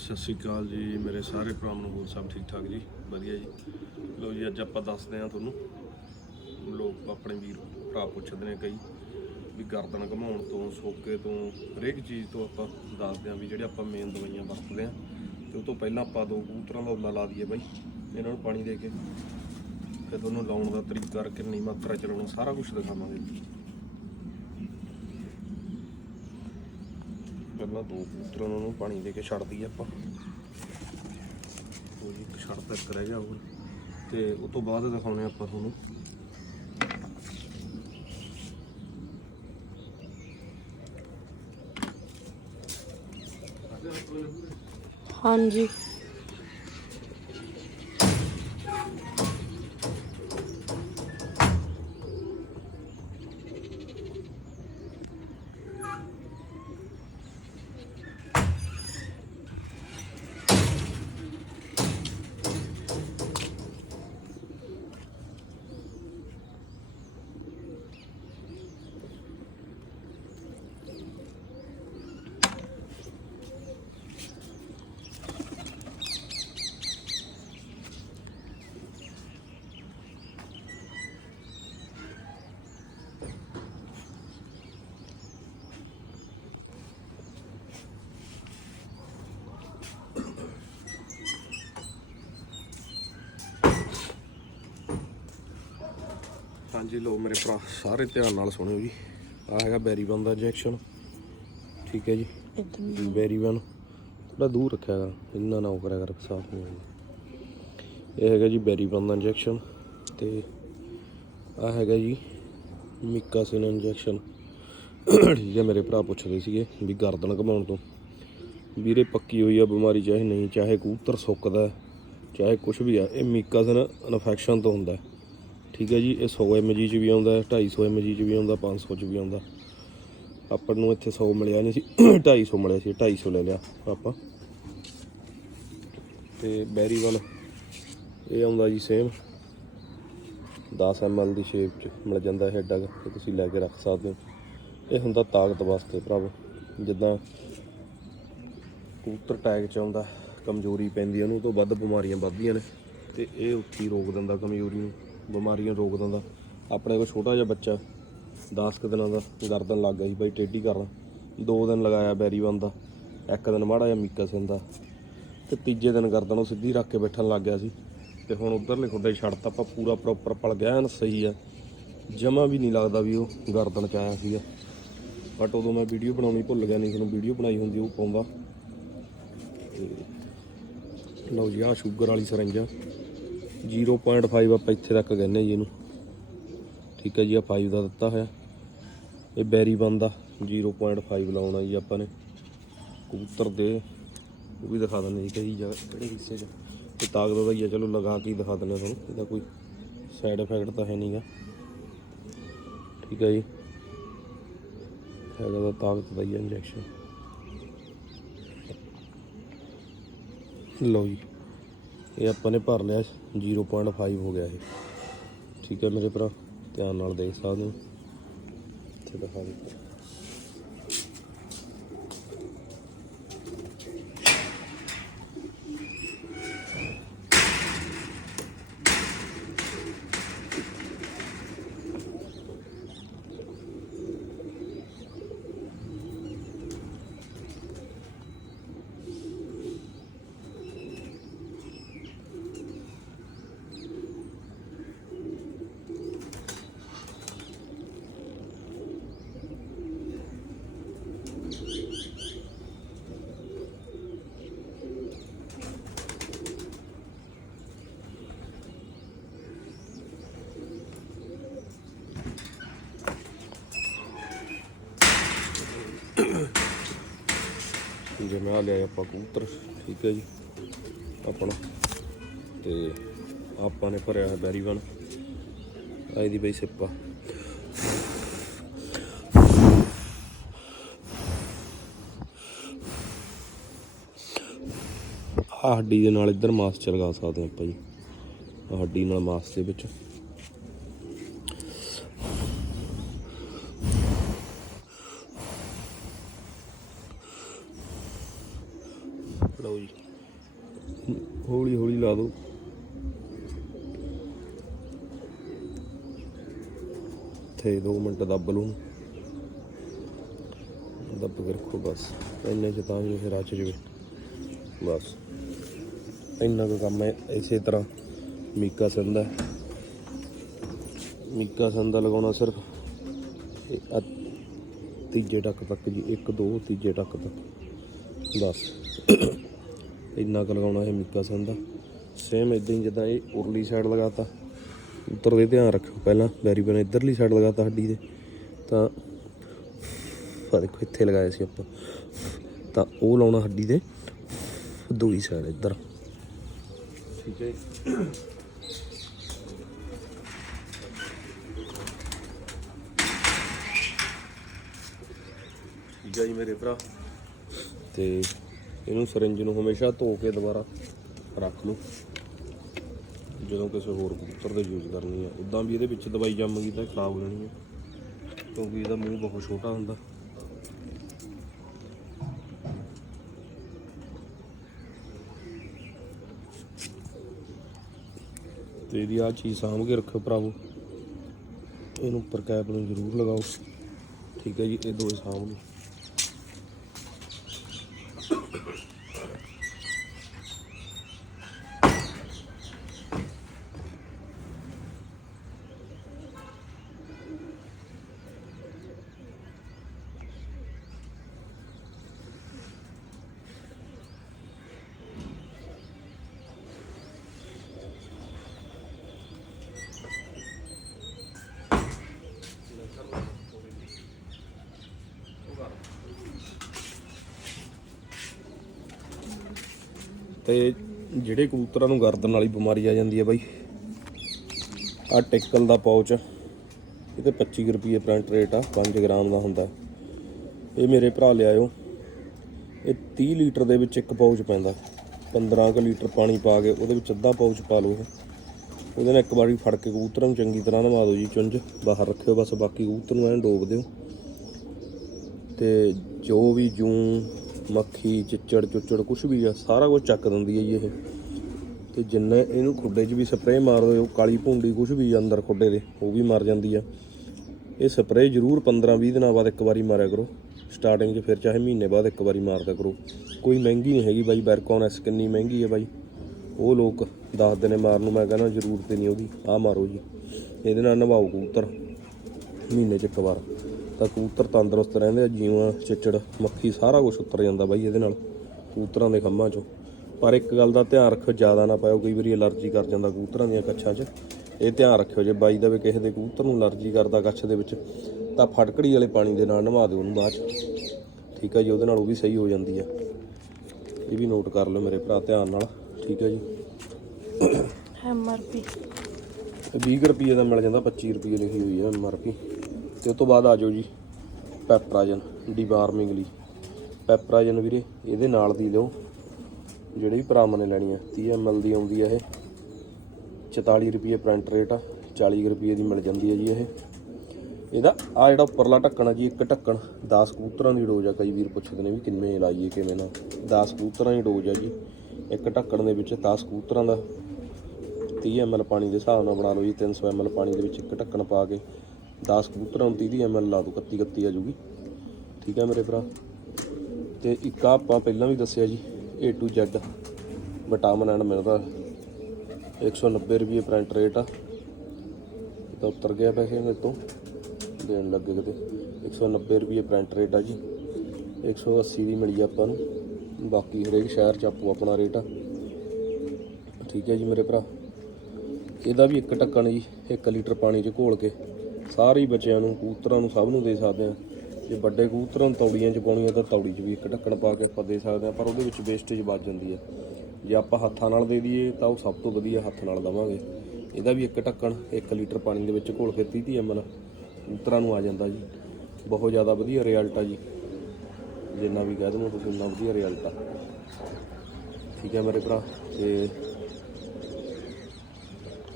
ਸਤਿ ਸ਼੍ਰੀ ਅਕਾਲ ਜੀ, ਮੇਰੇ ਸਾਰੇ ਭਰਾਵਾਂ ਨੂੰ ਹੋਰ ਸਭ ਠੀਕ ਠਾਕ ਜੀ? ਵਧੀਆ ਜੀ। ਲੋ ਜੀ, ਅੱਜ ਆਪਾਂ ਦੱਸਦੇ ਹਾਂ ਤੁਹਾਨੂੰ। ਲੋਕ ਆਪਣੇ ਵੀਰ, ਭਰਾ ਪੁੱਛਦੇ ਨੇ ਕਈ ਵੀ ਗਰਦਨ ਘਮਾਉਣ ਤੋਂ, ਸੋਕੇ ਤੋਂ, ਹਰੇਕ ਚੀਜ਼ ਤੋਂ ਆਪਾਂ ਦੱਸਦੇ ਹਾਂ ਵੀ ਜਿਹੜੇ ਆਪਾਂ ਮੇਨ ਦਵਾਈਆਂ ਵਰਤਦੇ ਹਾਂ, ਤੇ ਉਹ ਤੋਂ ਪਹਿਲਾਂ ਆਪਾਂ ਦੋ ਕਬੂਤਰਾਂ ਦਾ ਉੱਲਾ ਲਾ ਦਈਏ ਬਾਈ। ਇਹਨਾਂ ਨੂੰ ਪਾਣੀ ਦੇ ਕੇ, ਫਿਰ ਤੁਹਾਨੂੰ ਲਾਉਣ ਦਾ ਤਰੀਕਾ ਕਿੰਨੀ ਮਾਤਰਾ ਚ ਸਾਰਾ ਕੁਝ ਦਿਖਾਵਾਂਗੇ। ਪਹਿਲਾਂ ਦੋ ਕਬੂਤਰਾਂ ਨੂੰ ਪਾਣੀ ਦੇ ਕੇ ਛੱਡਦੀ ਆਪਾਂ। ਉਹ ਇੱਕ ਛੱਡ ਤੱਕ ਰਹਿ ਗਿਆ ਹੋਰ। ਤੇ ਉਸ ਤੋਂ ਬਾਅਦ ਦਿਖਾਉਣੇ ਆਪਾਂ ਤੁਹਾਨੂੰ। ਹਾਂਜੀ। ਹਾਂਜੀ ਲੋ ਮੇਰੇ ਭਰਾ ਸਾਰੇ ਧਿਆਨ ਨਾਲ ਸੁਣਿਓ ਜੀ। ਆ ਹੈਗਾ ਬੈਰੀਬਨ ਦਾ ਇੰਜੈਕਸ਼ਨ ਠੀਕ ਹੈ ਜੀ। ਬੈਰੀਬਨ ਥੋੜਾ ਦੂਰ ਰੱਖਿਆ ਕਰ ਇੰਨਾ ਨਾ ਉਹ ਕਰਿਆ ਕਰ ਸਾਫ਼ ਨਹੀਂ ਹੋਊਗਾ ਇਹ ਹੈਗਾ ਜੀ ਬੈਰੀਬਨ ਦਾ ਇੰਜੈਕਸ਼ਨ ਤੇ ਆ ਹੈਗਾ ਜੀ ਮਿਕਾਸਿਨ ਇੰਜੈਕਸ਼ਨ ਠੀਕ ਹੈ ਮੇਰੇ ਭਰਾ ਪੁੱਛਦੇ ਸੀਗੇ ਵੀ ਗਰਦਨ ਘਮਾਉਣ ਤੋਂ। ਵੀਰੇ ਪੱਕੀ ਹੋਈ ਆ ਬਿਮਾਰੀ ਚਾਹੇ ਨਹੀਂ ਚਾਹੇ ਕਬੂਤਰ ਸੁੱਕਦਾ ਚਾਹੇ ਕੁਝ ਵੀ ਆ ਇਹ ਮਿਕਾਸਿਨ ਇਨਫੈਕਸ਼ਨ ਤੋਂ ਹੁੰਦਾ ਹੈ। ਠੀਕ ਹੈ ਜੀ, ਇਹ 100 mg ਚ ਵੀ ਆਉਂਦਾ ਹੈ 250 mg ਚ ਵੀ ਆਉਂਦਾ 500 ਚ ਵੀ ਆਉਂਦਾ। ਆਪਾਂ ਨੂੰ ਇੱਥੇ 100 ਮਿਲਿਆ ਨਹੀਂ ਸੀ 250 ਮਿਲਿਆ ਸੀ 250 ਲੈ ਲਿਆ ਆਪਾਂ। ਤੇ ਬੈਰੀਵਲ ਇਹ ਆਉਂਦਾ ਜੀ ਸੇਮ 10 ml ਦੀ ਸ਼ੇਪ ਚ ਮਿਲ ਜਾਂਦਾ ਹੈ ਡੱਗ ਤੇ ਤੁਸੀਂ ਲੈ ਕੇ ਰੱਖ ਸਕਦੇ ਹੋ। ਇਹ ਹੁੰਦਾ ਤਾਕਤ ਵਾਸਤੇ ਭਰਾਵੋ, ਜਿੱਦਾਂ ਕਬੂਤਰ ਟੈਗ ਚ ਆਉਂਦਾ, ਕਮਜ਼ੋਰੀ ਪੈਂਦੀ ਉਹਨੂੰ ਤੋਂ ਵੱਧ ਬਿਮਾਰੀਆਂ ਵੱਧਦੀਆਂ ਨੇ, ਤੇ ਇਹ ਉੱਤੀ ਰੋਕ ਦਿੰਦਾ ਕਮਜ਼ੋਰੀ ਨੂੰ। ਬਿਮਾਰੀਆਂ ਰੋਕ ਦਿੰਦਾ ਆਪਣੇ ਕੋਲ ਛੋਟਾ ਜਿਹਾ ਬੱਚਾ 10 ਕੁ ਦਿਨਾਂ ਦਾ ਗਰਦਨ ਲੱਗ ਗਈ ਬਾਈ ਟੇਢੀ ਕਰਨ ਦੋ ਦਿਨ ਲਗਾਇਆ ਬੈਰੀਵਨ ਦਾ, ਇੱਕ ਦਿਨ ਮਾੜਾ ਜਿਹਾ ਮੀਕਾ ਸਿੰਘ ਦਾ। ਤੇ ਤੀਜੇ ਦਿਨ ਗਰਦਨ ਉਹ ਸਿੱਧੀ ਰੱਖ ਕੇ ਬੈਠਣ ਲੱਗ ਗਿਆ ਸੀ। ਤੇ ਹੁਣ ਉਧਰਲੇ ਖੁੱਡੇ ਛੱਡਤਾ ਆਪਾਂ ਪੂਰਾ ਪ੍ਰੋਪਰ ਪਲ ਗਿਆ, ਐਨ ਸਹੀ ਆ। ਜਮਾ ਵੀ ਨਹੀਂ ਲੱਗਦਾ ਵੀ ਉਹ ਗਰਦਨ ਚ ਆਇਆ ਸੀਗਾ। ਬਟ ਉਦੋਂ ਮੈਂ ਵੀਡੀਓ ਬਣਾਉਣੀ ਭੁੱਲ ਗਿਆ ਨਹੀਂ ਤੁਹਾਨੂੰ ਵੀਡੀਓ ਬਣਾਈ ਹੁੰਦੀ ਉਹ ਪਾਉਂਦਾ। ਤੇ ਲਓ ਜੀ, ਆਹ ਸ਼ੂਗਰ ਵਾਲੀ ਸਰੰਜ। 0.5 ਆਪਾਂ ਇੱਥੇ ਤੱਕ ਕਹਿੰਦੇ ਜੀ ਇਹਨੂੰ। ਠੀਕ ਹੈ ਜੀ ਆ 5 ਦਾ ਦਿੱਤਾ ਹੋਇਆ। ਇਹ ਬੈਰੀ ਬੰਦਾ 0.5 ਲਾਉਣਾ ਜੀ ਆਪਾਂ ਨੇ। ਕਬੂਤਰ ਦੇ, ਉਹ ਵੀ ਦਿਖਾ ਦਿੰਦੇ ਜੀ ਕਿਹੜੀ ਜਗ੍ਹਾ ਕਿਹੜੇ ਹਿੱਸੇ 'ਚ। ਤੇ ਤਾਕਤ ਦਾ ਹੀ ਆ, ਚਲੋ ਲਗਾ ਕੇ ਹੀ ਦਿਖਾ ਦਿੰਦੇ ਹਾਂ ਤੁਹਾਨੂੰ, ਇਹਦਾ ਕੋਈ ਸਾਈਡ ਇਫੈਕਟ ਤਾਂ ਹੈ ਨਹੀਂਗਾ ਠੀਕ ਹੈ ਜੀ। ਹੈਗਾ ਤਾਂ ਤਾਕਤ ਦਾ ਹੀ ਇੰਜੈਕਸ਼ਨ ਲਓ ਜੀ। ਇਹ ਆਪਾਂ ਨੇ ਭਰ ਲਿਆ 0.5 ਹੋ ਗਿਆ ਇਹ। ਠੀਕ ਹੈ ਮੇਰੇ ਭਰਾ? ਧਿਆਨ ਨਾਲ ਦੇਖ ਸਕਦੇ ਹੋ। ਇੱਥੇ ਦਿਖਾ ਦਿੱਤਾ ਜਿਵੇਂ ਆ ਲਿਆ ਆਪਾਂ ਕਬੂਤਰ, ਠੀਕ ਹੈ ਜੀ, ਆਪਣਾ। ਤੇ ਆਪਾਂ ਨੇ ਭਰਿਆ ਹੈ ਬੈਰੀਵਨ ਆਈ ਦੀ ਬਈ ਸਿੱਪਾ ਹੱਡੀ ਦੇ ਨਾਲ ਇੱਧਰ ਮਾਸ ਚ ਲਗਾ ਸਕਦੇ ਹਾਂ ਆਪਾਂ ਜੀ। ਹੱਡੀ ਨਾਲ ਮਾਸ ਦੇ ਵਿੱਚ। ਲਓ ਜੀ। ਹੌਲੀ ਹੌਲੀ ਲਾ ਦਿਓ। ਇੱਥੇ 2 ਮਿੰਟ ਦੱਬ ਲਓ। ਦੱਬ ਕੇ ਰੱਖੋ ਬਸ। ਇੰਨੇ ਚ ਤਾਂ ਜੋ ਫਿਰ ਰਚ ਜਵੇ। ਬਸ। ਇੰਨਾ ਕੁ ਕੰਮ ਹੈ ਇਸੇ ਤਰ੍ਹਾਂ। ਮੀਕਾ ਸੰਦਾ ਮੀਕਾ ਸੰਦਾ ਲਗਾਉਣਾ ਸਿਰਫ ਤੀਜੇ ਟੱਕ ਤੱਕ ਜੀ। 1 2 ਤੀਜੇ ਟੱਕ ਤੱਕ। ਬਸ ਇੰਨਾ ਕੁ ਲਗਾਉਣਾ ਹੈ ਮੀਕਾ ਦਾ। ਸੇਮ ਇਦਾਂ ਹੀ ਜਿੱਦਾਂ ਇਹ ਉਰਲੀ ਸਾਈਡ ਲਗਾਤਾ। ਉੱਤਰ ਦੇ ਧਿਆਨ ਰੱਖਿਓ ਪਹਿਲਾਂ। ਬੈਰੀ ਬਨ ਇਧਰਲੀ ਸਾਈਡ ਲਗਾਤਾ ਹੱਡੀ ਦੇ। ਤਾਂ ਆ ਦੇਖੋ, ਇੱਥੇ ਲਗਾਇਆ ਸੀ ਆਪਾਂ। ਤਾਂ ਉਹ ਲਾਉਣਾ ਹੱਡੀ ਦੇ। ਦੂਈ ਸਾਈਡ ਇੱਧਰ। ਠੀਕ ਹੈ ਠੀਕ ਹੈ ਜੀ ਮੇਰੇ ਭਰਾ। ਤੇ ਇਹਨੂੰ ਸਰਿੰਜ ਨੂੰ ਹਮੇਸ਼ਾ ਧੋ ਕੇ ਦੁਬਾਰਾ ਰੱਖ ਲਓ। ਜਦੋਂ ਕਿਸੇ ਹੋਰ ਕਬੂਤਰ ਦੇ ਯੂਜ਼ ਕਰਨੀ ਆ। ਉਦਾਂ ਵੀ ਇਹਦੇ ਵਿੱਚ ਦਵਾਈ ਜੰਮ ਗਈ ਤਾਂ ਖਰਾਬ ਹੋ ਜਾਣੀ ਹੈ ਕਿਉਂਕਿ ਇਹਦਾ ਮੂੰਹ ਬਹੁਤ ਛੋਟਾ ਹੁੰਦਾ। ਤੇ ਇਹਦੀ ਆ ਚੀਜ਼ ਸਾਂਭ ਕੇ ਰੱਖੋ ਭਰਾਵੋ। ਇਹਨੂੰ ਉੱਪਰ ਕੈਪ ਨੂੰ ਜ਼ਰੂਰ ਲਗਾਓ। ਠੀਕ ਹੈ ਜੀ, ਇਹ ਦੋਵੇਂ ਸਾਂਭ ਲਓ। ਤੇ ਜਿਹੜੇ ਕਬੂਤਰਾਂ ਨੂੰ ਗਰਦਨ ਵਾਲੀ ਬਿਮਾਰੀ ਆ ਜਾਂਦੀ ਹੈ ਬਾਈ ਆ ਟਿਕਲ ਦਾ ਪਾਉਚ ਇਹ ਤੇ 25 ਰੁਪਏ ਪ੍ਰਿੰਟ ਰੇਟ ਆ 5 ਗ੍ਰਾਮ ਦਾ ਹੁੰਦਾ। ਇਹ ਮੇਰੇ ਭਰਾ ਲਿਆਇਓ। ਇਹ 30 ਲੀਟਰ ਦੇ ਵਿੱਚ ਇੱਕ ਪਾਉਚ ਪੈਂਦਾ। 15 ਕੁ ਲੀਟਰ ਪਾਣੀ ਪਾ ਕੇ ਉਹਦੇ ਵਿੱਚ ਅੱਧਾ ਪਾਉਚ ਪਾ ਲਓ ਉਹਦੇ ਨਾਲ ਇੱਕ ਵਾਰੀ ਫੜ ਕੇ ਕਬੂਤਰਾਂ ਨੂੰ ਚੰਗੀ ਤਰ੍ਹਾਂ ਨਵਾ ਦਿਓ ਜੀ ਚੁੰਝ, ਬਾਹਰ ਰੱਖਿਓ ਬਸ, ਬਾਕੀ ਕਬੂਤਰ ਨੂੰ ਐਂ ਡੋਬ ਦਿਓ। ਤੇ ਜੋ ਵੀ ਜੂੰ ਮੱਖੀ, ਚਿੱਚੜ, ਚੁੱਚੜ ਕੁਝ ਵੀ ਆ, ਸਾਰਾ ਕੁਝ ਚੱਕ ਦਿੰਦੀ ਹੈ ਜੀ ਇਹ। ਤੇ ਜਿੰਨੇ ਇਹਨੂੰ ਖੁੱਡੇ 'ਚ ਵੀ ਸਪਰੇਅ ਮਾਰ ਦਿਓ, ਕਾਲੀ ਭੁੰਡੀ ਕੁਝ ਵੀ ਆ ਅੰਦਰ ਖੁੱਡੇ ਦੇ, ਉਹ ਵੀ ਮਰ ਜਾਂਦੀ ਆ। ਇਹ ਸਪਰੇਅ ਜ਼ਰੂਰ 15-20 ਦਿਨਾਂ ਬਾਅਦ ਇੱਕ ਵਾਰੀ ਮਾਰਿਆ ਕਰੋ। ਸਟਾਰਟਿੰਗ 'ਚ ਫਿਰ ਚਾਹੇ ਮਹੀਨੇ ਬਾਅਦ ਇੱਕ ਵਾਰੀ ਮਾਰਦਾ ਕਰੋ। ਕੋਈ ਮਹਿੰਗੀ ਨਹੀਂ ਹੈਗੀ ਬਾਈ ਬੈਰਕੌਨ ਐਸ ਕਿੰਨੀ ਮਹਿੰਗੀ ਹੈ ਬਾਈ। ਉਹ ਲੋਕ ਦੱਸਦੇ ਨੇ ਮਾਰਨ ਨੂੰ ਮੈਂ ਕਹਿੰਦਾ ਜ਼ਰੂਰਤ ਹੀ ਨਹੀਂ ਉਹਦੀ, ਆਹ ਮਾਰੋ ਜੀ। ਇਹਦੇ ਨਾਲ ਨਵਾਓ ਕਬੂਤਰ, ਮਹੀਨੇ 'ਚ ਇੱਕ ਵਾਰ। ਤਾਂ ਕਬੂਤਰ ਤੰਦਰੁਸਤ ਰਹਿੰਦੇ ਆ ਜੀਵਾਂ ਚਿੱਚੜ ਮੱਖੀ ਸਾਰਾ ਕੁਝ ਉਤਰ ਜਾਂਦਾ ਬਾਈ ਇਹਦੇ ਨਾਲ ਕਬੂਤਰਾਂ ਦੇ ਖੰਭਾਂ 'ਚੋਂ। ਪਰ ਇੱਕ ਗੱਲ ਦਾ ਧਿਆਨ ਰੱਖੋ ਜ਼ਿਆਦਾ ਨਾ ਪਾਇਓ ਕਈ ਵਾਰੀ ਅਲਰਜੀ ਕਰ ਜਾਂਦਾ ਕਬੂਤਰਾਂ ਦੀਆਂ ਕੱਛਾਂ 'ਚ। ਇਹ ਧਿਆਨ ਰੱਖਿਓ ਜੇ ਬਾਈ ਦਾ ਵੀ ਕਿਸੇ ਦੇ ਕਬੂਤਰ ਨੂੰ ਅਲਰਜੀ ਕਰਦਾ ਕੱਛ ਦੇ ਵਿੱਚ ਤਾਂ ਫਟਕੜੀ ਵਾਲੇ ਪਾਣੀ ਦੇ ਨਾਲ ਨਵਾ ਦਿਓ ਉਹਨੂੰ ਬਾਅਦ 'ਚ। ਠੀਕ ਹੈ ਜੀ ਉਹਦੇ ਨਾਲ ਉਹ ਵੀ ਸਹੀ ਹੋ ਜਾਂਦੀ ਆ। ਇਹ ਵੀ ਨੋਟ ਕਰ ਲਓ ਮੇਰੇ ਭਰਾ ਧਿਆਨ ਨਾਲ ਠੀਕ ਹੈ ਜੀ। ਐਮਆਰਪੀ ਤੇ 20 ਰੁਪਏ ਦਾ ਮਿਲ ਜਾਂਦਾ 25 ਰੁਪਏ ਲਿਖੀ ਹੋਈ ਹੈ ਐਮਆਰਪੀ ਤੇ ਉਸ ਤੋਂ ਬਾਅਦ ਆ ਜਾਓ ਜੀ, ਪੈਪਰਾਜਨ ਡੀਵਾਰਮਿੰਗ ਲਈ। ਪੈਪਰਾਜਨ ਵੀਰੇ, ਇਹਦੇ ਨਾਲ ਦੀ ਲਓ, ਜਿਹੜੇ ਵੀ ਭਰਾਵਾਂ ਨੇ ਲੈਣੀ ਆ 30 ml ਦੀ ਆਉਂਦੀ ਆ ਇਹ। 44 ਰੁਪਏ ਪ੍ਰਿੰਟ ਰੇਟ ਆ 40 ਰੁਪਏ ਦੀ ਮਿਲ ਜਾਂਦੀ ਹੈ ਜੀ ਇਹ। ਇਹਦਾ ਆ ਜਿਹੜਾ ਉੱਪਰਲਾ ਢੱਕਣ ਆ ਜੀ, ਇੱਕ ਢੱਕਣ 10 ਕਬੂਤਰਾਂ ਦੀ ਡੋਜ਼ ਆ, ਕਈ ਵੀਰ ਪੁੱਛਦੇ ਨੇ ਵੀ ਕਿੰਨੇ ਲਾਈਏ, ਕਿਵੇਂ ਨਾ। 10 ਕਬੂਤਰਾਂ ਦੀ ਡੋਜ਼ ਆ ਜੀ, ਇੱਕ ਢੱਕਣ ਦੇ ਵਿੱਚ 10 ਕਬੂਤਰਾਂ ਦਾ। 30 ml ਪਾਣੀ ਦੇ ਹਿਸਾਬ ਨਾਲ ਬਣਾ ਲਓ ਜੀ 300 ml ਪਾਣੀ ਦੇ ਵਿੱਚ ਇੱਕ ਢੱਕਣ ਪਾ ਕੇ। 10 ਕਬੂਤਰਾਂ ਨੂੰ 30 ml ਲਾ ਦਿਓ 31 31 ਆ ਜੂਗੀ। ਠੀਕ ਹੈ ਮੇਰੇ ਭਰਾ? ਤੇ ਇੱਕ ਆਹ ਆਪਾਂ ਪਹਿਲਾਂ ਵੀ ਦੱਸਿਆ ਜੀ, A to Z vitamin and mineral 190 ਰੁਪਏ ਪ੍ਰਿੰਟ ਰੇਟ ਆ। ਤਾਂ ਉਤਰ ਗਿਆ ਪੈਸੇ ਮੇਰੇ ਤੋਂ। ਦੇਣ ਲੱਗੇ ਕਿਤੇ। 190 ਰੁਪਏ ਪ੍ਰਿੰਟ ਰੇਟ ਆ ਜੀ। 180 ਦੀ ਮਿਲੀ ਆਪਾਂ ਨੂੰ। ਬਾਕੀ ਹਰੇਕ ਸ਼ਹਿਰ ਚ ਆਪੋ ਆਪਣਾ ਰੇਟ ਆ। ਠੀਕ ਹੈ ਜੀ ਮੇਰੇ ਭਰਾ। ਇਹਦਾ ਵੀ ਇੱਕ ਢੱਕਣ ਜੀ 1 ਲੀਟਰ ਪਾਣੀ 'ਚ ਘੋਲ ਕੇ। ਸਾਰੇ ਹੀ ਬੱਚਿਆਂ ਨੂੰ ਕਬੂਤਰਾਂ ਨੂੰ ਸਭ ਨੂੰ ਦੇ ਸਕਦੇ ਆ ਜੇ ਵੱਡੇ ਕਬੂਤਰਾਂ ਨੂੰ ਤੌੜੀਆਂ 'ਚ ਪਾਉਣੀ ਆ ਤਾਂ ਤੌੜੀ 'ਚ ਵੀ ਇੱਕ ਢੱਕਣ ਪਾ ਕੇ ਆਪਾਂ ਦੇ ਸਕਦੇ ਆ ਪਰ ਉਹਦੇ ਵਿੱਚ ਵੇਸਟੇਜ ਵੱਜ ਜਾਂਦੀ ਆ। ਜੇ ਆਪਾਂ ਹੱਥਾਂ ਨਾਲ ਦੇ ਦਈਏ ਤਾਂ ਉਹ ਸਭ ਤੋਂ ਵਧੀਆ ਹੱਥ ਨਾਲ ਦਵਾਂਗੇ। ਇਹਦਾ ਵੀ ਇੱਕ ਢੱਕਣ 1 ਲੀਟਰ ਪਾਣੀ ਦੇ ਵਿੱਚ ਘੋਲ ਕੇ 30 30 ml ਕਬੂਤਰਾਂ ਨੂੰ ਆ ਜਾਂਦਾ ਜੀ। ਬਹੁਤ ਜ਼ਿਆਦਾ ਵਧੀਆ ਰਿਜ਼ਲਟ ਆ ਜੀ। ਜਿੰਨਾ ਵੀ ਕਹਿ ਦਵਾਂ ਤੁਸੀਂ ਉਨਾ ਵਧੀਆ ਰਿਜ਼ਲਟ ਆ। ਠੀਕ ਹੈ ਮੇਰੇ ਭਰਾ ਤੇ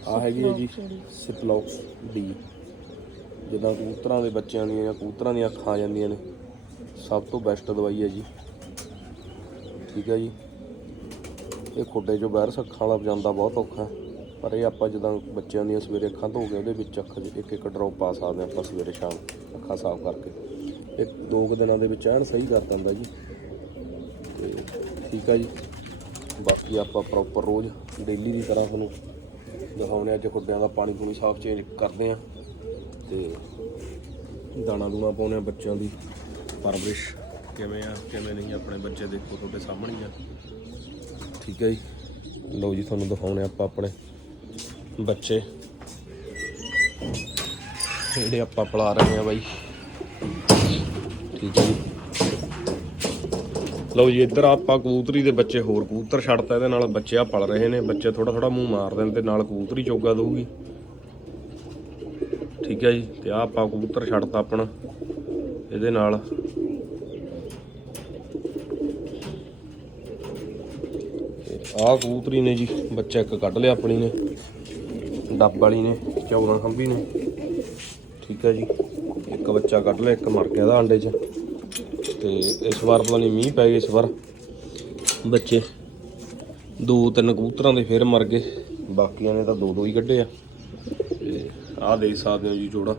ਆ ਹੈਗੀ ਹੈ ਜੀ ਸਿਪਲੌਕਸ ਡੀ ਜਿੱਦਾਂ ਕਬੂਤਰਾਂ ਦੇ ਬੱਚਿਆਂ ਦੀਆਂ ਜਾਂ ਕਬੂਤਰਾਂ ਦੀਆਂ ਅੱਖਾਂ ਆ ਜਾਂਦੀਆਂ ਨੇ। ਸਭ ਤੋਂ ਬੈਸਟ ਦਵਾਈ ਹੈ ਜੀ। ਠੀਕ ਹੈ ਜੀ। ਇਹ ਖੁੱਡੇ 'ਚੋਂ ਬਾਹਰ ਅੱਖਾਂ ਵਾਲਾ ਜਾਂਦਾ ਬਹੁਤ ਔਖਾ ਪਰ ਇਹ ਆਪਾਂ ਜਦੋਂ ਬੱਚਿਆਂ ਦੀਆਂ ਸਵੇਰੇ ਅੱਖਾਂ ਧੋ ਕੇ ਉਹਦੇ ਵਿੱਚ ਅੱਖ 'ਚ ਇੱਕ ਇੱਕ ਡ੍ਰੌਪ ਪਾ ਸਕਦੇ ਹਾਂ ਆਪਾਂ ਸਵੇਰੇ ਸ਼ਾਮ ਅੱਖਾਂ ਸਾਫ਼ ਕਰਕੇ। ਇੱਕ ਦੋ ਕੁ ਦਿਨਾਂ ਦੇ ਵਿੱਚ ਐਨ ਸਹੀ ਕਰ ਦਿੰਦਾ ਜੀ। ਤੇ ਠੀਕ ਆ ਜੀ। ਬਾਕੀ ਆਪਾਂ ਪ੍ਰੋਪਰ ਰੋਜ਼ ਡੇਲੀ ਦੀ ਤਰ੍ਹਾਂ ਤੁਹਾਨੂੰ ਦਿਖਾਉਣੇ ਅੱਜ ਖੁੱਡਿਆਂ ਦਾ ਪਾਣੀ ਪੂਣੀ ਸਾਫ਼ ਚੇਂਜ ਕਰਦੇ ਆ ਤੇ ਦਾਣਾ ਦੂਣਾ ਪਾਉਣੇ ਆ ਬੱਚਿਆਂ ਦੀ, ਪਰਵਰਿਸ਼। ਕਿਵੇਂ ਆ, ਕਿਵੇਂ ਨਹੀਂ, ਆਪਣੇ ਬੱਚੇ ਦੇਖੋ ਤੁਹਾਡੇ ਸਾਹਮਣੇ ਆ। ਠੀਕ ਹੈ ਜੀ। ਲਓ ਜੀ, ਤੁਹਾਨੂੰ ਦਿਖਾਉਣੇ ਆਪਾਂ ਆਪਣੇ ਬੱਚੇ। ਜਿਹੜੇ ਆਪਾਂ ਪਲਾ ਰਹੇ ਆ ਬਾਈ। ਠੀਕ ਹੈ ਜੀ। ਲਓ ਜੀ, ਇੱਧਰ ਆਪਾਂ ਕਬੂਤਰੀ ਦੇ ਬੱਚੇ, ਹੋਰ ਕਬੂਤਰ ਛੱਡਤਾ, ਇਹਦੇ ਨਾਲ ਬੱਚੇ ਆ ਪਲ ਰਹੇ ਨੇ। ਬੱਚੇ ਥੋੜਾ ਥੋੜਾ ਮੂੰਹ ਮਾਰਦੇ ਨੇ ਤੇ ਨਾਲ ਕਬੂਤਰੀ ਚੋਗਾ ਦਊਗੀ। ਠੀਕ ਹੈ ਜੀ, ਤੇ ਆਹ ਆਪਾਂ ਕਬੂਤਰ ਛੱਡਤਾ ਆਪਣਾ, ਇਹਦੇ ਨਾਲ। ਆਹ ਕਬੂਤਰੀ ਨੇ ਜੀ, ਬੱਚਾ ਇੱਕ ਕੱਢ ਲਿਆ ਆਪਣੀ ਨੇ, ਡੱਬ ਵਾਲੀ ਨੇ ਚੌਰਾਂ ਖੰਭੀ ਨੇ। ਠੀਕ ਹੈ ਜੀ, ਇੱਕ ਬੱਚਾ ਕੱਢ ਲਿਆ, ਇੱਕ ਮਰ ਗਿਆ ਦਾ ਅੰਡੇ 'ਚ। ਤੇ ਇਸ ਵਾਰ ਪਤਾ ਨਹੀਂ ਮੀਂਹ ਪੈ ਗਿਆ ਇਸ ਵਾਰ। ਬੱਚੇ, ਦੋ ਤਿੰਨ ਕਬੂਤਰਾਂ ਦੇ ਫਿਰ ਮਰ ਗਏ, ਬਾਕੀਆਂ ਨੇ ਤਾਂ ਦੋ ਦੋ ਹੀ ਕੱਢੇ ਆ। ਤੇ ਆਹ ਦੇਖ ਸਕਦੇ ਹੋ ਜੀ ਜੋੜਾ।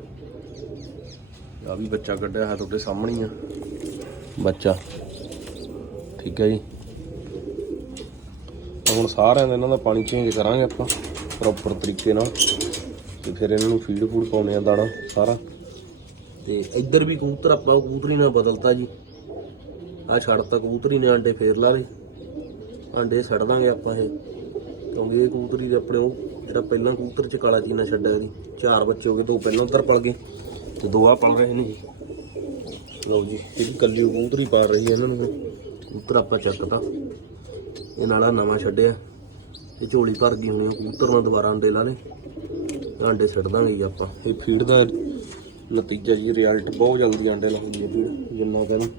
ਆ ਵੀ ਬੱਚਾ ਕੱਢਿਆ ਹੈ ਤੁਹਾਡੇ ਸਾਹਮਣੇ ਆ। ਬੱਚਾ। ਠੀਕ ਹੈ ਜੀ। ਹੁਣ ਸਾਰਿਆਂ ਦਾ ਇਹਨਾਂ ਦਾ ਪਾਣੀ ਚੇਂਜ ਕਰਾਂਗੇ ਆਪਾਂ ਪ੍ਰੋਪਰ ਤਰੀਕੇ ਨਾਲ ਤੇ ਫਿਰ ਇਹਨਾਂ ਨੂੰ ਫੀਡ ਫੂਡ ਪਾਉਣੇ ਆ ਦਾਣਾ ਸਾਰਾ। ਤੇ ਇੱਧਰ ਵੀ ਕਬੂਤਰ ਆਪਾਂ ਕਬੂਤਰੀ ਨਾਲ ਬਦਲਤਾ ਜੀ। ਆ ਛੱਡਤਾ ਕਬੂਤਰੀ ਨੇ ਆਂਡੇ ਫੇਰ ਲਾ ਲਏ। ਆਂਡੇ ਛੱਡ ਦਾਂਗੇ ਆਪਾਂ ਇਹ। ਕਿਉਂਕਿ ਇਹ ਕਬੂਤਰੀ ਦੇ ਆਪਣੇ ਉਹ ਜਿਹੜਾ ਪਹਿਲਾਂ ਕਬੂਤਰ ਚ ਕਾਲਾ ਚੀਨਾ ਛੱਡਿਆ ਸੀ ਚਾਰ ਬੱਚੇ ਹੋ ਗਏ ਦੋ ਪਹਿਲਾਂ ਉੱਧਰ ਪਲ ਗਏ ਤੇ ਦੋ ਆ ਪਲ ਰਹੇ ਨੇ ਜੀ। ਲਓ ਜੀ ਜਿਹੜੀ ਕੱਲੀ ਉਹ ਹੀ ਪਾ ਰਹੀ ਹੈ ਇਹਨਾਂ ਨੂੰ ਕਬੂਤਰ ਆਪਾਂ ਚੱਕਤਾ ਇਹ ਨਾਲਾ ਨਵਾਂ ਛੱਡਿਆ। ਇਹ ਝੋਲੀ ਭਰ ਗਈ ਹੋਣੀ ਆ, ਕਬੂਤਰ ਨਾਲ ਦੁਬਾਰਾ ਅੰਡੇ ਲਾ ਲੇ ਆਂਡੇ ਛੱਡ ਦਾਂਗੇ ਜੀ ਆਪਾਂ। ਇਹ ਫੀਡ ਦਾ ਨਤੀਜਾ ਜੀ ਰਿਜ਼ਲਟ ਬਹੁਤ ਜਲਦੀ ਆਂਡੇ ਲਾਉਂਦੀ ਹੈ ਫੀਡ ਜਿੰਨਾ ਕਹਿੰਦੇ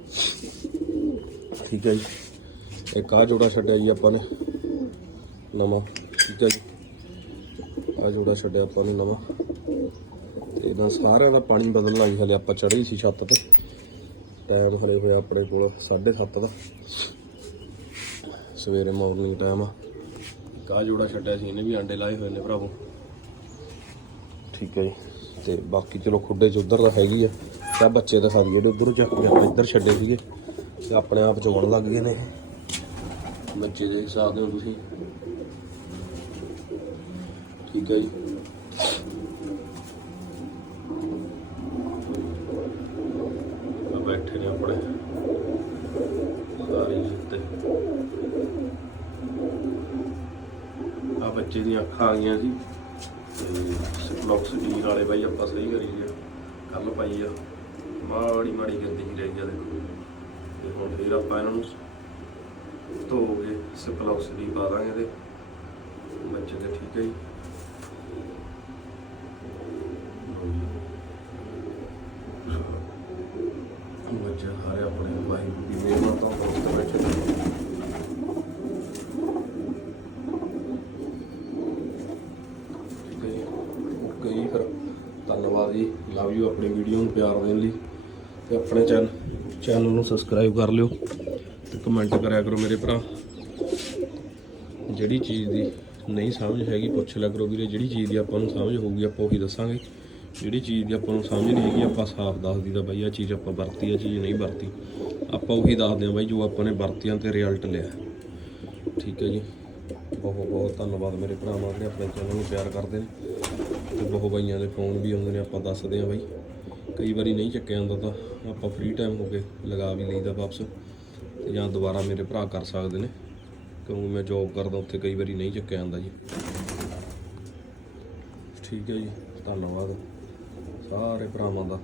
ਠੀਕ ਹੈ ਜੀ। ਇੱਕ ਆ ਜੋੜਾ ਛੱਡਿਆ ਜੀ ਆਪਾਂ ਨੇ। ਨਵਾਂ। ਠੀਕ ਹੈ ਜੀ। ਆ ਜੋੜਾ ਛੱਡਿਆ ਆਪਾਂ ਨੂੰ ਨਵਾਂ। ਤੇ ਇਹਨਾਂ ਸਾਰਿਆਂ ਦਾ ਪਾਣੀ ਬਦਲਣਾ ਜੀ ਹਲੇ ਆਪਾਂ ਚੜ੍ਹੀ ਸੀ ਛੱਤ ਤੇ। ਟਾਈਮ ਹਲੇ ਹੋਇਆ ਆਪਣੇ ਕੋਲ 7:30 ਦਾ। ਸਵੇਰੇ ਮਾਰਨਿੰਗ ਟਾਈਮ ਆ। ਕਾ ਜੋੜਾ ਛੱਡਿਆ ਸੀ, ਇਹਨੇ ਵੀ ਆਂਡੇ ਲਾਏ ਹੋਏ ਨੇ ਭਰਾਵੋ। ਠੀਕ ਹੈ ਜੀ। ਤੇ ਬਾਕੀ ਚਲੋ ਖੁੱਡੇ ਚ ਉਧਰ ਤਾਂ ਹੈਗੀ ਆ। ਤਾਂ ਬੱਚੇ ਤਾਂ ਦਈਏ ਜਿਹੜੇ ਉਧਰ ਚੱਕ ਕੇ ਇੱਧਰ ਛੱਡੇ ਸੀਗੇ। ਤੇ ਆਪਣੇ ਆਪ ਚੋਣ ਲੱਗ ਗਏ ਨੇ। ਬੱਚੇ ਦੇਖ ਸਕਦੇ ਹੋ ਤੁਸੀਂ ਠੀਕ ਹੈ ਜੀ। ਬੈਠੇ ਨੇ ਆਪਣੇ। ਸਾਰੇ ਜਿੱਤੇ। ਆ ਬੱਚੇ ਦੀਆਂ ਅੱਖਾਂ ਆ ਗਈਆਂ ਜੀ। ਤੇ ਸਪਲੌਕਸ ਡੀਰ ਵਾਲੇ ਬਾਈ, ਆਪਾਂ ਸਹੀ ਕਰੀ ਲਿਆ ਕੱਲ ਪਾਈ ਆ। ਮਾੜੀ ਮਾੜੀ ਗੰਦੀ ਰਹੀ ਆ, ਦੇਖੋ। ਤੇ ਹੁਣ ਫਿਰ ਆਪਾਂ ਇਹਨਾਂ ਨੂੰ ਧੋ ਕੇ ਸਪਲੌਕਸ ਡੀ ਪਾ ਦਾਂਗੇ ਇਹਦੇ। ਬੱਚੇ ਦੇ ਠੀਕ ਹੈ ਜੀ ਬੱਚੇ ਸਾਰੇ ਆਪਣੇ ਵਾਹਿਗੁਰੂ ਦੀ ਮਿਹਰ ਨਾਲ ਤਾਂ ਦੋਸਤ ਬੈਠੇ ਨੇ ਠੀਕ ਹੈ ਜੀ ਓਕੇ ਜੀ ਫਿਰ ਧੰਨਵਾਦ ਜੀ ਲਵ ਯੂ ਆਪਣੀ ਵੀਡੀਓ ਨੂੰ ਪਿਆਰ ਦੇਣ ਲਈ ਤੇ ਆਪਣੇ ਚੈਨਲ ਚੈਨਲ ਨੂੰ ਸਬਸਕ੍ਰਾਈਬ ਕਰ ਲਿਓ ਤੇ ਕਮੈਂਟ ਕਰਿਆ ਕਰੋ ਮੇਰੇ ਭਰਾ। ਜਿਹੜੀ ਚੀਜ਼ ਦੀ ਨਹੀਂ ਸਮਝ ਹੈਗੀ, ਪੁੱਛ ਲਿਆ ਕਰੋ ਵੀਰੇ, ਜਿਹੜੀ ਚੀਜ਼ ਦੀ ਆਪਾਂ ਨੂੰ ਸਮਝ ਹੋਊਗੀ, ਆਪਾਂ ਉਹੀ ਦੱਸਾਂਗੇ। ਜਿਹੜੀ ਚੀਜ਼ ਦੀ ਆਪਾਂ ਨੂੰ ਸਮਝ ਨਹੀਂ ਹੈਗੀ, ਆਪਾਂ ਸਾਫ਼ ਦੱਸ ਦਈਦਾ ਬਾਈ ਆ ਚੀਜ਼ ਆਪਾਂ ਵਰਤੀ ਆ ਚੀਜ਼ ਨਹੀਂ ਵਰਤੀ। ਆਪਾਂ ਉਹੀ ਦੱਸਦੇ ਆ ਬਾਈ, ਜੋ ਆਪਾਂ ਨੇ ਵਰਤੀਆਂ ਤੇ ਰਿਜ਼ਲਟ ਲਿਆ। ਠੀਕ ਹੈ ਜੀ। ਬਹੁਤ ਬਹੁਤ ਧੰਨਵਾਦ ਮੇਰੇ ਭਰਾਵਾਂ ਜਿਹੜੇ ਆਪਣੇ ਚੈਨਲ ਨੂੰ ਪਿਆਰ ਕਰਦੇ ਨੇ। ਤੇ ਬਹੁਤ ਬਾਈਆਂ ਦੇ ਫੋਨ ਵੀ ਆਉਂਦੇ ਨੇ, ਆਪਾਂ ਦੱਸਦੇ ਆ ਬਾਈ। ਕਈ ਵਾਰੀ ਨਹੀਂ ਚੱਕਿਆ ਜਾਂਦਾ ਤਾਂ ਆਪਾਂ ਫ੍ਰੀ ਟਾਈਮ ਹੋ ਕੇ ਲਗਾ ਵੀ ਲਈਦਾ ਵਾਪਸ ਤੇ ਜਾਂ ਦੁਬਾਰਾ ਮੇਰੇ ਭਰਾ ਕਰ ਸਕਦੇ ਨੇ। ਕਿਉਂਕਿ ਮੈਂ ਜੌਬ ਕਰਦਾ, ਉੱਥੇ ਕਈ ਵਾਰੀ ਨਹੀਂ ਚੱਕਿਆ ਜਾਂਦਾ ਜੀ। ਠੀਕ ਹੈ ਜੀ, ਧੰਨਵਾਦ। ਸਾਰੇ ਭਰਾਵਾਂ ਦਾ।